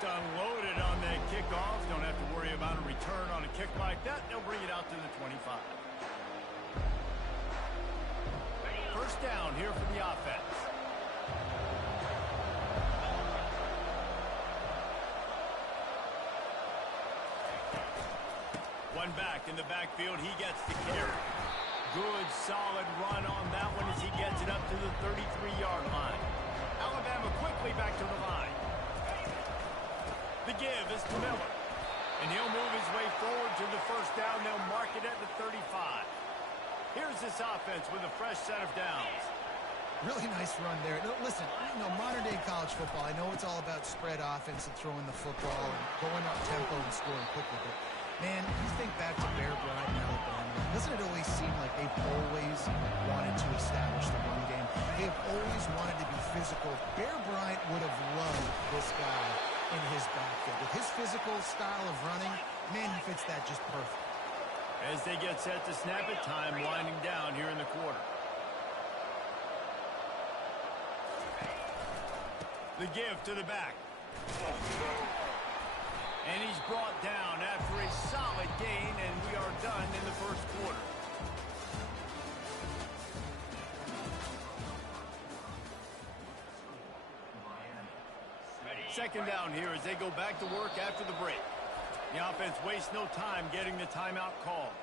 just unloaded on that kickoff. Don't have to worry about a return on a kick like that. They'll bring it out to the 25. First down here for the offense. One back in the backfield. He gets the carry. Good, solid run on that one as he gets it up to the 33-yard line. Alabama quickly back to the line. The give is to Miller. And he'll move his way forward to the first down. They'll mark it at the 35. Here's this offense with a fresh set of downs. Really nice run there. No, listen, modern-day college football, I know it's all about spread offense and throwing the football and going up tempo and scoring quickly, but, man, you think back to Bear Bryant in Alabama, doesn't it always seem like they've always wanted to establish the run game? They've always wanted to be physical. Bear Bryant would have loved this guy in his backfield. With his physical style of running, man, he fits that just perfect. As they get set to snap it, time winding down here in the quarter. The give to the back. And he's brought down after a solid gain, and we are done in the first quarter. Second down here as they go back to work after the break. The offense wastes no time getting the timeout called.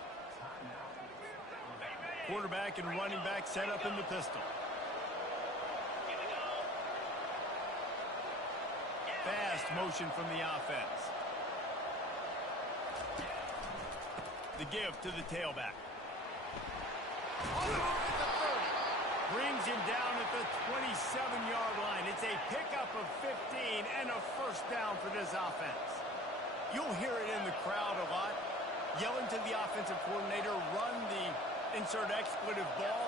Quarterback and running back set up in the pistol. Fast motion from the offense. The give to the tailback. At the 30. Brings him down at the 27-yard line. It's a pickup of 15 and a first down for this offense. You'll hear it in the crowd a lot. Yelling to the offensive coordinator, run the insert expletive ball.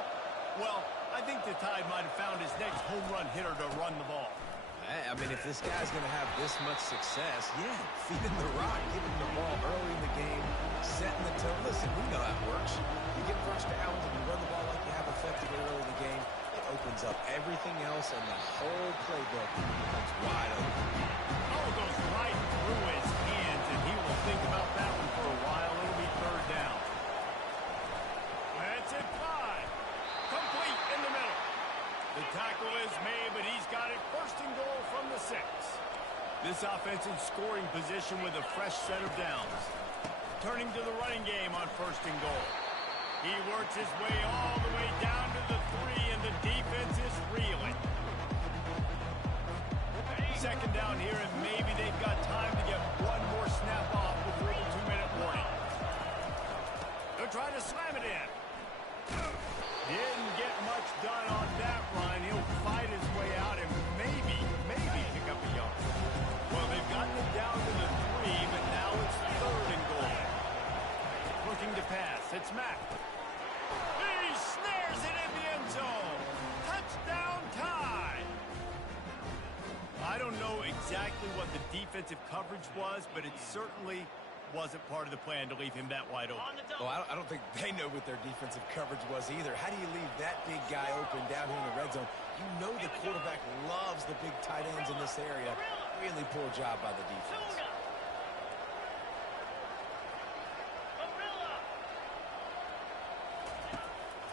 Well, I think the Tide might have found his next home run hitter to run the ball. I mean, if this guy's going to have this much success, yeah, feed him the rock, give him the ball early in the game, setting the tone. Listen, we know that works. You get first downs and you run the ball like you have effectively early in the game, it opens up everything else, and the whole playbook becomes wide open. Oh, goes right through his hands, and he will think about that one for a while. It'll be third down. That's it, 5. Complete in the middle. The tackle is made, but he's got it first and goal from the 6. This offense in scoring position with a fresh set of downs. Turning to the running game on first and goal. He works his way all the way down to the 3, and the defense is reeling. Second down here, and maybe they've got time to get one more snap off before the 2-minute warning. They'll try to slam it in. Didn't get much done on that run. He'll fight his way out and maybe pick up a yard. Well, they've gotten it down to the 3, but now it's third and goal. Looking to pass. It's Mack. He snares it in the end zone. Touchdown Tide. I don't know exactly what the defensive coverage was, but it certainly wasn't part of the plan to leave him that wide open. Well, I don't think they know what their defensive coverage was either. How do you leave that big guy open down here in the red zone? You know the quarterback loves the big tight ends in this area. Really poor job by the defense.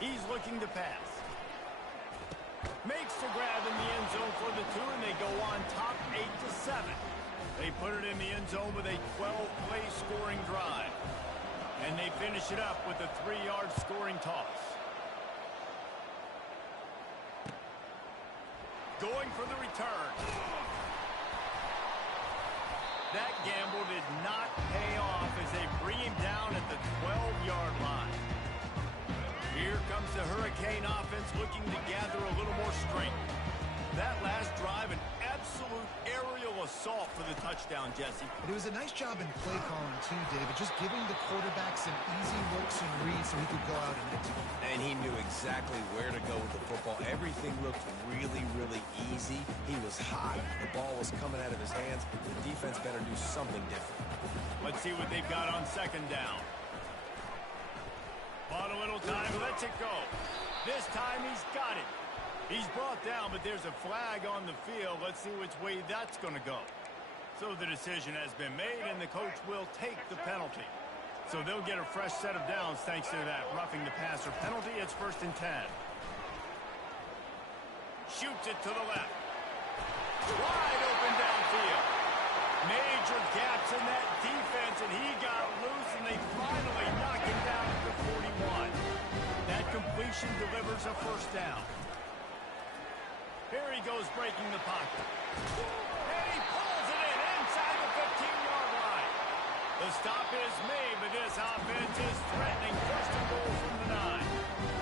He's looking to pass. Makes the grab in the end zone for the 2, and they go on top 8-7. They put it in the end zone with a 12-play scoring drive. And they finish it up with a 3-yard scoring toss. Going for the return. That gamble did not pay off as they bring him down at the 12-yard line. Here comes the Hurricane offense looking to gather a little more strength. That last drive, an absolute aerial assault for the touchdown, Jesse. But it was a nice job in play calling, too, David. Just giving the quarterback some easy looks and reads so he could go out and execute. And he knew exactly where to go with the football. Everything looked really, really easy. He was hot. The ball was coming out of his hands. The defense better do something different. Let's see what they've got on second down. Bought a little time, lets it go. This time he's got it. He's brought down, but there's a flag on the field. Let's see which way that's going to go. So the decision has been made, and the coach will take the penalty. So they'll get a fresh set of downs thanks to that roughing the passer penalty. It's 1st and 10. Shoots it to the left. Wide open downfield. Major gaps in that defense, and he got loose, and they finally knock him down to the 41. That completion delivers a 1st down. Here he goes breaking the pocket. And he pulls it in inside the 15-yard line. The stop is made, but this offense is threatening 1st and goal from the 9.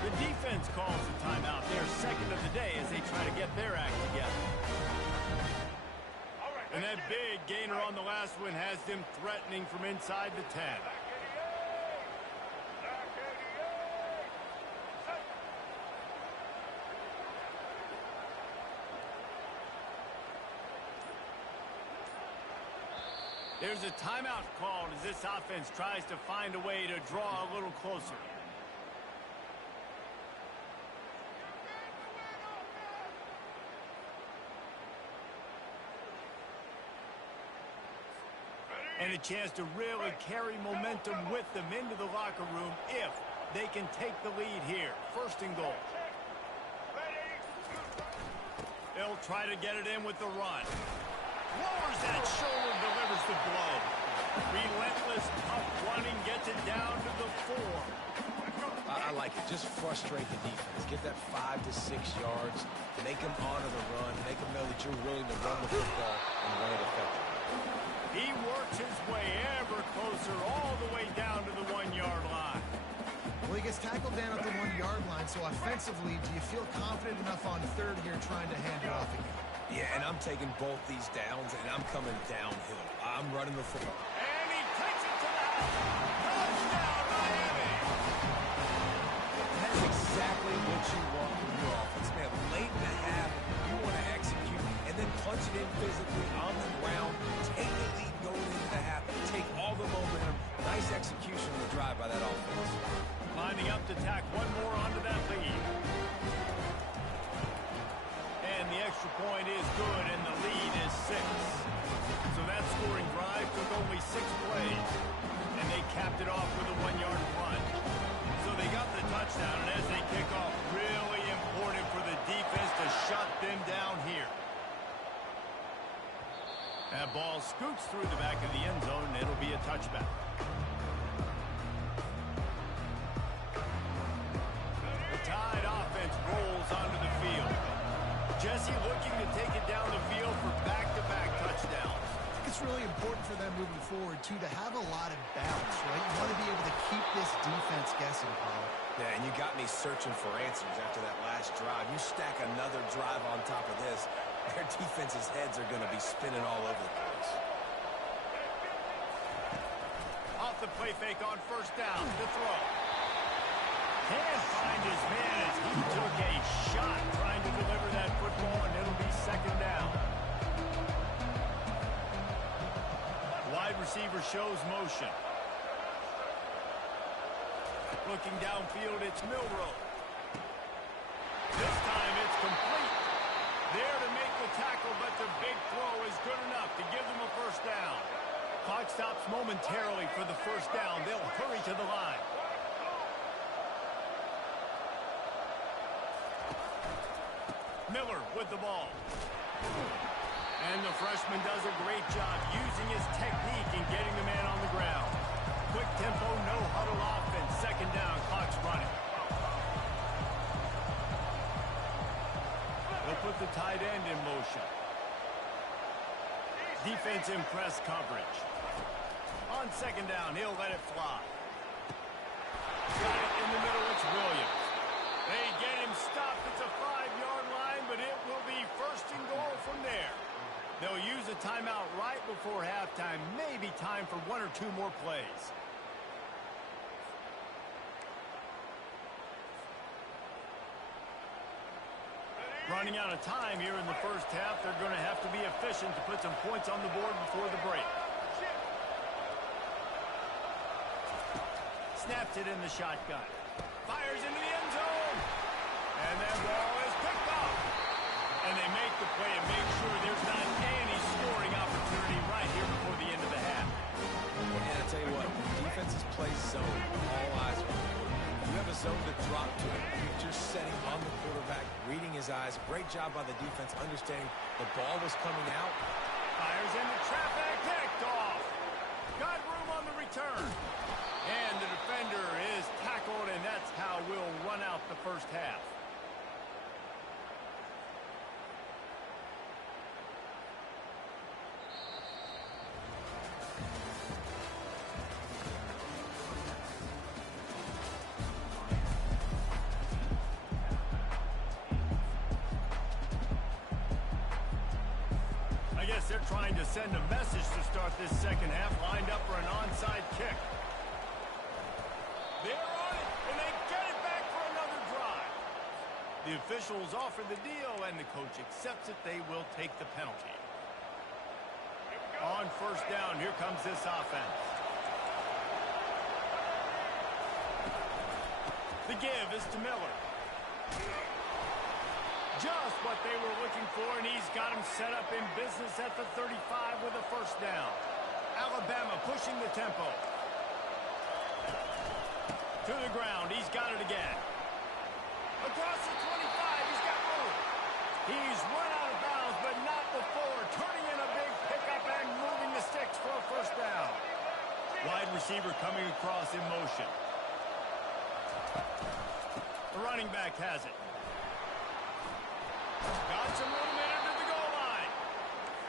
The defense calls the timeout. Their 2nd of the day as they try to get their act together. And that big gainer on the last one has them threatening from inside the 10. There's a timeout called as this offense tries to find a way to draw a little closer. And a chance to really carry momentum with them into the locker room if they can take the lead here. 1st and goal. They'll try to get it in with the run. Lowers that shoulder, delivers the blow. Relentless, tough running, gets it down to the 4. I like it. Just frustrate the defense. Get that 5 to 6 yards. Make them honor the run. Make them know that you're willing to run the football and run it effectively. He works his way ever closer all the way down to the 1-yard line. Well, he gets tackled down at the 1-yard line, so offensively, do you feel confident enough on 3rd here trying to hand it off again? Yeah, and I'm taking both these downs, and I'm coming downhill. I'm running the football. And he takes it to the house. Touchdown, Miami! That's exactly what you want from your offense, man. Late in the half, you want to execute and then punch it in physically on the ground. Take the lead going into the half. Take all the momentum. Nice execution on the drive by that offense. Lining up to tack one more onto that lead. And the extra point is good, and the lead is 6. So that scoring drive took only 6 plays, and they capped it off with a 1-yard run. So they got the touchdown, and as they kick off, really important for the defense to shut them down here. That ball scoots through the back of the end zone, and it'll be a touchback. The Tide offense rolls onto the field. Jesse looking to take it down the field for back-to-back touchdowns. It's really important for them moving forward, too, to have a lot of balance, right? You want to be able to keep this defense guessing, Paul. Yeah, and you got me searching for answers after that last drive. You stack another drive on top of this, their defense's heads are going to be spinning all over the place. Off the play fake on 1st down to throw. Can't find his man as he took a shot trying to deliver that football, and it'll be 2nd down. Wide receiver shows motion. Looking downfield, it's Milroe. This time it's complete. There to make the tackle, but the big throw is good enough to give them a 1st down. Clock stops momentarily for the 1st down. They'll hurry to the line. Miller with the ball. And the freshman does a great job using his technique and getting the man on the ground. Quick tempo, no huddle offense. 2nd down, clock's running. They'll put the tight end in motion. Defense in press coverage. On 2nd down, he'll let it fly. Got it in the middle, it's Williams. They get him stopped at the 5-yard line, but it will be 1st and goal from there. They'll use a timeout right before halftime. Maybe time for 1 or 2 more plays. Running out of time here in the 1st half. They're going to have to be efficient to put some points on the board before the break. Snaps it in the shotgun. Fires into the end zone. And that ball is picked off. And they make the play and make sure there's not any scoring opportunity right here before the end of the half. And I tell you what, when defenses play zone, all eyes are on the quarterback. You have a zone to drop to. You're setting on the quarterback, reading his eyes. Great job by the defense, understanding the ball was coming out. Fires into traffic, picked off. Got room on the return. And the defender is tackled, and that's how we'll run out the first half. I guess they're trying to send a message to start this second half, lined up for an onside kick. They're on it, and they get it back for another drive. The officials offer the deal, and the coach accepts it. They will take the penalty. On first down, here comes this offense. The give is to Miller. Just what they were looking for, and he's got him set up in business at the 35 with a first down. Alabama pushing the tempo. To the ground, he's got it again. Across the 25, he's got room. He's run out of bounds, but not before turning in a big pickup and moving the sticks for a first down. Wide receiver coming across in motion. The running back has it. Got some room in under the goal line.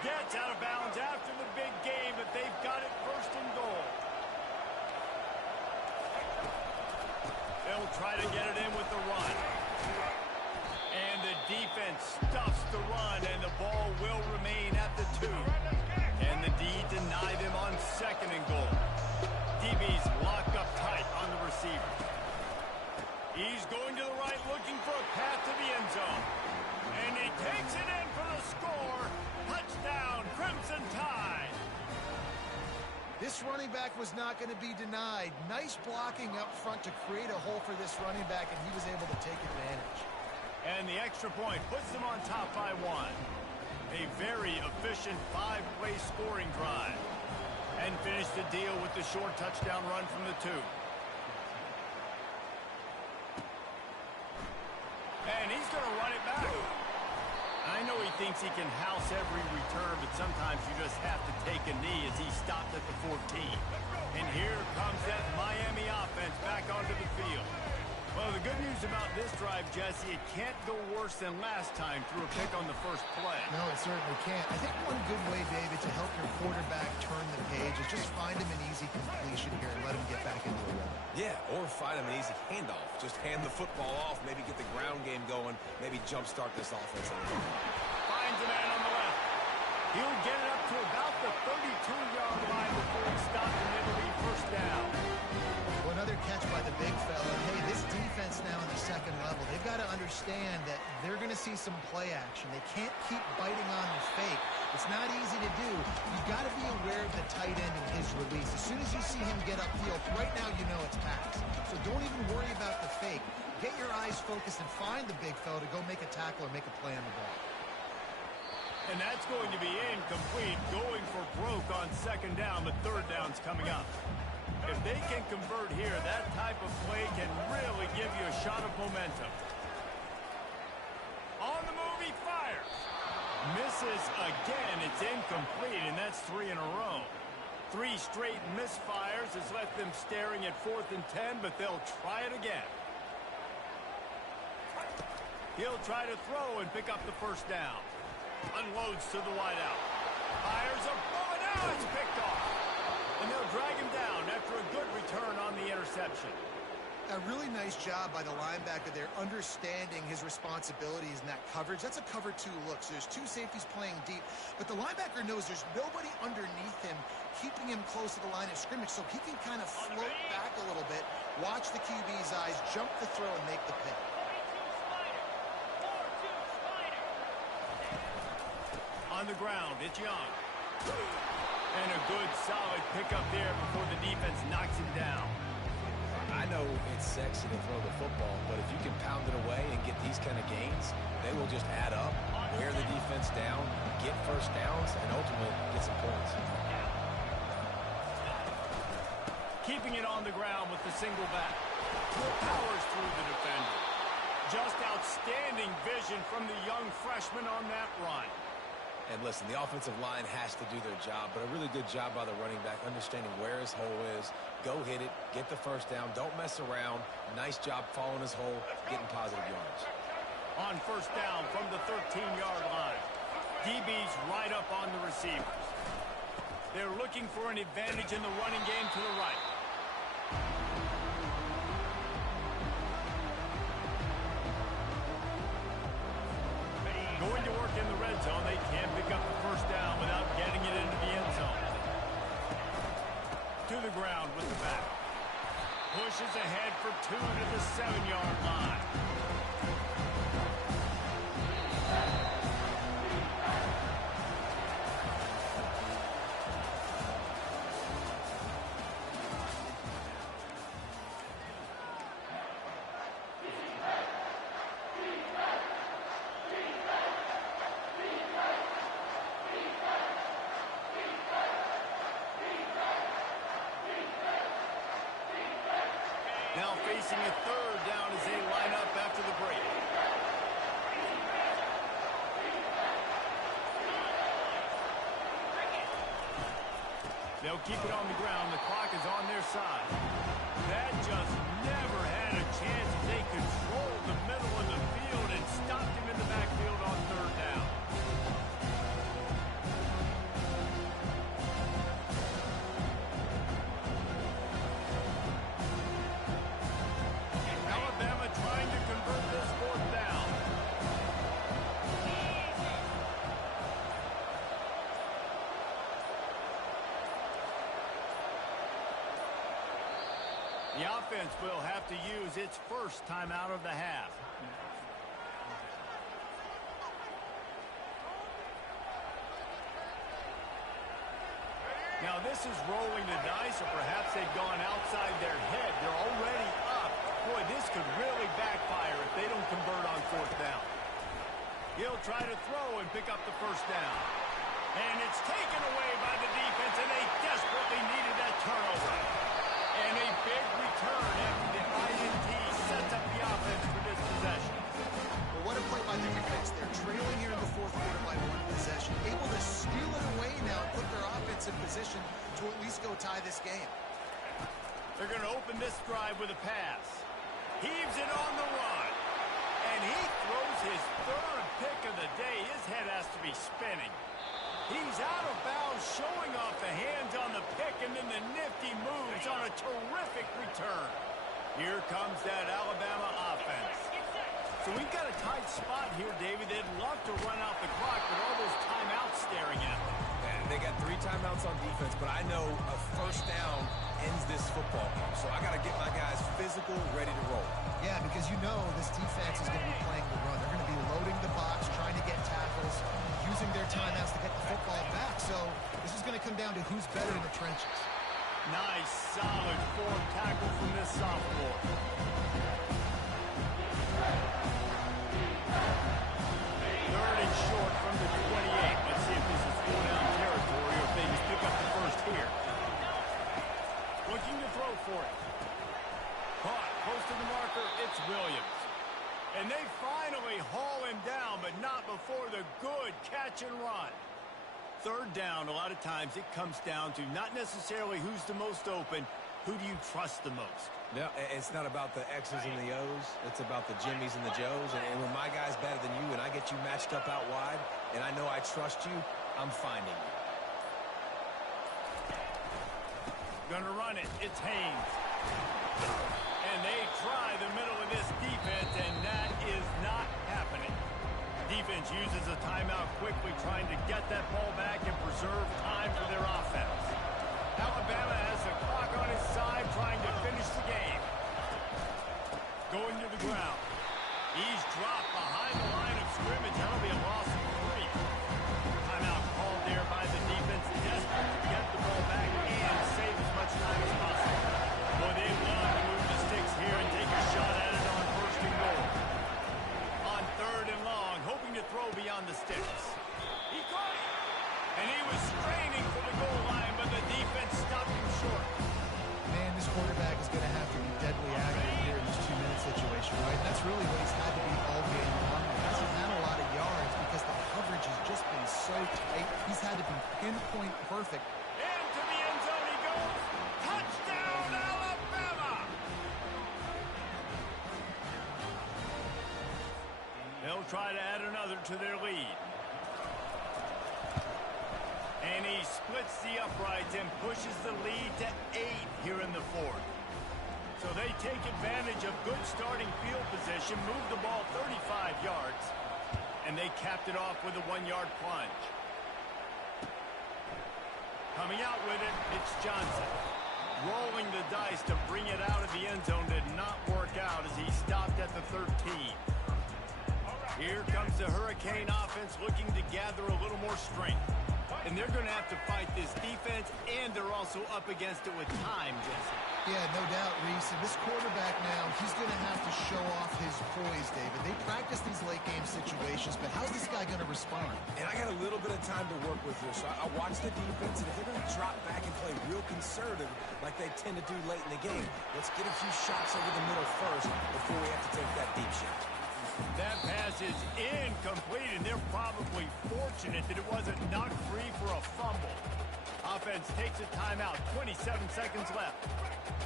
Gets out of bounds after the big game, but they've got it first and goal. They'll try to get it in with the run. And the defense stuffs the run, and the ball will remain at the 2. And the D deny them on second and goal. DB's locked up tight on the receiver. He's going to the right, looking for a path to the end zone. And he takes it in for the score. Touchdown, Crimson Tide. This running back was not going to be denied. Nice blocking up front to create a hole for this running back, and he was able to take advantage. And the extra point puts them on top by 1. A very efficient 5-play scoring drive. And finish the deal with the short touchdown run from the 2. And he's going to run it back. I know he thinks he can house every return, but sometimes you just have to take a knee as he stopped at the 14. And here comes that Miami offense back onto the field. Well, the good news about this drive, Jesse, it can't go worse than last time through a pick on the first play. No, it certainly can't. I think one good way, David, to help your quarterback turn the page is just find him an easy completion here and let him get back into a rhythm. Yeah, or find him an easy handoff. Just hand the football off, maybe get the ground game going, maybe jumpstart this offense. Finds a man on the left. He'll get it up to about the 32-yard line before he stops and it'll be first down. Well, another catch by the big fella. Hey, this defense now in the second level, they've got to understand that they're going to see some play action. They can't keep biting on the fake. It's not easy to do. You've got to be aware of the tight end and his release. As soon as you see him get upfield, right now you know it's pass. So don't even worry about the fake. Get your eyes focused and find the big fella to go make a tackle or make a play on the ball. And that's going to be incomplete, going for broke on second down, but third down's coming up. If they can convert here, that type of play can really give you a shot of momentum. On the move, he fires. Misses again. It's incomplete, and that's 3 in a row. 3 straight misfires has left them staring at 4th and 10, but they'll try it again. He'll try to throw and pick up the first down. Unloads to the wideout. Fires a bullet. Now it's picked off. And they'll drag him down after a good return on the interception. A really nice job by the linebacker there, understanding his responsibilities in that coverage. That's a cover 2 look, so there's 2 safeties playing deep. But the linebacker knows there's nobody underneath him, keeping him close to the line of scrimmage, so he can kind of float back a little bit, watch the QB's eyes, jump the throw, and make the pick. On the ground, it's Young. And a good, solid pickup there before the defense knocks him down. I know it's sexy to throw the football, but if you can pound it away and get these kind of gains, they will just add up. wear the defense down, get first downs, and ultimately get some points. Keeping it on the ground with the single back. Powers through the defender. Just outstanding vision from the young freshman on that run. And listen, the offensive line has to do their job, but a really good job by the running back understanding where his hole is. Go hit it, get the first down, don't mess around. Nice job following his hole, getting positive yards. On first down from the 13-yard line. DB's right up on the receivers. They're looking for an advantage in the running game to the right. Going to work in the red zone. They can't pick up the first down without getting it into the end zone. To the ground with the back. Pushes ahead for 2 to the 7-yard line. Now facing a third down as they line up after the break. They'll keep it on the ground. The clock is on their side. That just never had a chance as they controlled the middle of the field and stopped him in the backfield on third down. Alabama trying to convert this fourth down. The offense will have to use its first timeout of the half. Now this is rolling the dice, or perhaps they've gone outside their head. They're already up. Boy, this could really backfire if they don't convert on fourth down. He'll try to throw and pick up the first down. And it's taken away by the defense, and they desperately needed that turnover. And a big return after the INT sets up the offense for this possession. Well, what a play by the defense. They're trailing here in the fourth quarter by 1 possession. Able to steal it away now and put their offense in position to at least go tie this game. They're going to open this drive with a pass. Heaves it on the run. And he throws his third pick of the day. His head has to be spinning. He's out of bounds, showing off the hands on the pick, and then the nifty moves on a terrific return. Here comes that Alabama offense. So we've got a tight spot here, David. They'd love to run out the clock, but all those timeouts staring at them. And they got 3 timeouts on defense, but I know a first down ends this football game. So I got to get my guys physical, ready to roll. Yeah, because you know this defense is going to be playing the run. They're going to be loading the box, trying to get tackles, using their timeouts to get the football back. So this is going to come down to who's better in the trenches. Nice, solid form tackle from this sophomore. Third and short from the 28. Let's see if this is 4-down territory or if they just pick up the first here. Looking to throw for it. Caught, close to the marker, it's Williams. And they finally haul him down, but not before the good catch and run. Third down, a lot of times it comes down to not necessarily who's the most open, who do you trust the most? Yeah, it's not about the X's and the O's. It's about the Jimmies and the Joes. And when my guy's better than you and I get you matched up out wide and I know I trust you, I'm finding you. Gonna run it. It's Haynes. And they try the middle of this defense, and that is not happening. Defense uses a timeout quickly, trying to get that ball back and preserve time for their offense. Alabama has the clock on his side, trying to finish the game. Going to the ground. He's dropped behind the line of scrimmage. That'll be a loss of 3. Timeout called there by the defense, desperate to get the ball back and save as much time as possible. Boy, they love to move the sticks here and take a shot at it on first and goal. On third and long, hoping to throw beyond the perfect. Into the end zone he goes. Touchdown, Alabama! They'll try to add another to their lead. And he splits the uprights and pushes the lead to 8 here in the fourth. So they take advantage of good starting field position, move the ball 35 yards, and they capped it off with a 1-yard plunge. Coming out with it, it's Johnson. Rolling the dice to bring it out of the end zone did not work out as he stopped at the 13. Here comes the Hurricane offense looking to gather a little more strength. And they're going to have to fight this defense, and they're also up against it with time, Jesse. Yeah, no doubt, Reese. And this quarterback now, he's going to have to show off his poise, David. They practice these late-game situations, but how's this guy going to respond? And I got a little bit of time to work with here, so I watch the defense, and if they're going to drop back and play real conservative like they tend to do late in the game, let's get a few shots over the middle first before we have to take that deep shot. That pass is incomplete, and they're probably fortunate that it wasn't knocked free for a fumble. Offense takes a timeout, 27 seconds left.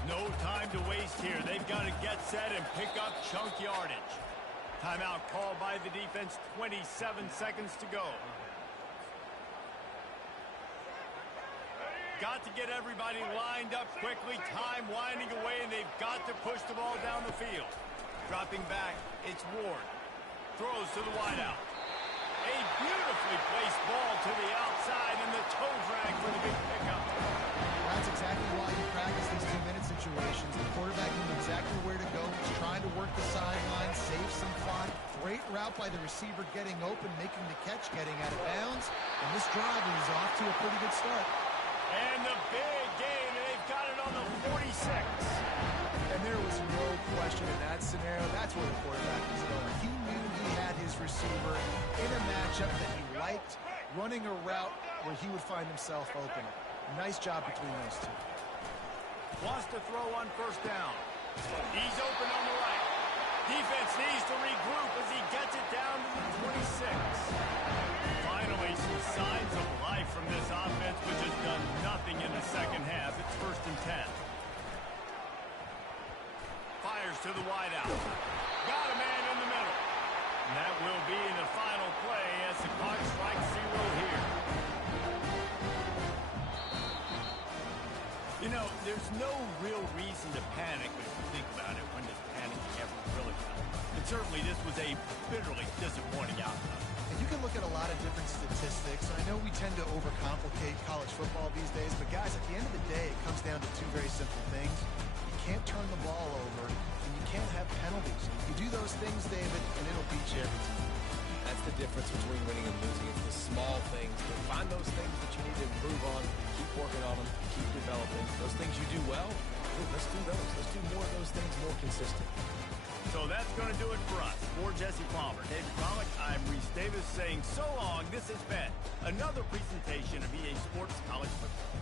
No time to waste here. They've got to get set and pick up chunk yardage. Timeout called by the defense, 27 seconds to go. Got to get everybody lined up quickly, time winding away, and they've got to push the ball down the field. Dropping back, it's Ward. Throws to the wideout. A beautifully placed ball to the outside, and the toe drag for the big pickup. That's exactly why you practice these 2-minute situations. The quarterback knew exactly where to go. He's trying to work the sideline, save some clock. Great route by the receiver getting open, making the catch, getting out of bounds. And this drive is off to a pretty good start. And the big game, and they've got it on the 46. And there was no question in that scenario. That's where the quarterback was going. He knew he had his receiver in a matchup that he liked, running a route where he would find himself open. Nice job between those two. Wants to throw on first down. He's open on the right. Defense needs to regroup as he gets it down to the 26. Finally, some signs of life from this offense, which has done nothing in the second half. It's 1st and 10. Fires to the wideout. Got a man in the middle. And that will be the final play as the clock strikes 0 here. You know, there's no real reason to panic, but if you think about it, when does panicking ever really help? And certainly this was a bitterly disappointing outcome. And you can look at a lot of different statistics. I know we tend to overcomplicate college football these days, but guys, at the end of the day, it comes down to 2 very simple things. You can't turn the ball over, and you can't have penalties. You do those things, David, and it'll beat you every time. That's the difference between winning and losing. It's the small things. Find those things that you need to improve on. Keep working on them. Keep developing. Those things you do well, let's do those. Let's do more of those things more consistent. So that's going to do it for us. For Jesse Palmer, David Pollack, I'm Reese Davis saying so long. This has been another presentation of EA Sports College Football.